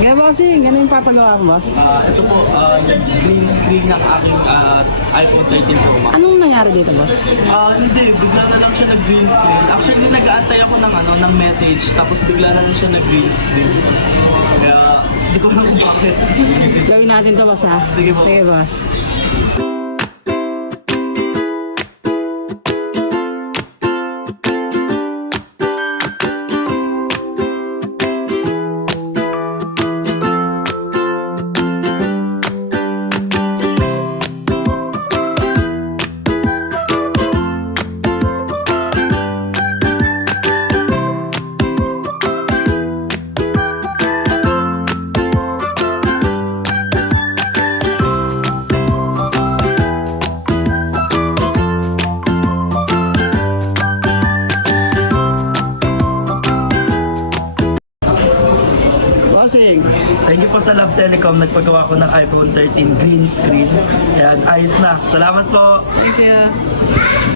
Kaya bossing, ano yung papagawa mo, boss? Ito po, yung green screen ng aking iPhone 13 Pro Max. Anong nangyari dito, boss? Hindi, bigla na lang siya nag-green screen. Actually, nag-aantay ako ng message, tapos bigla na lang siya nag-green screen. Kaya, hindi ko alam kung bakit. Gawin natin to, boss, ha? Sige po. Sige, boss. Bossing. Thank you po sa Love Telecom. Nagpagawa ko ng iPhone 13 green screen. Ayan, ayos na. Salamat po! Thank you.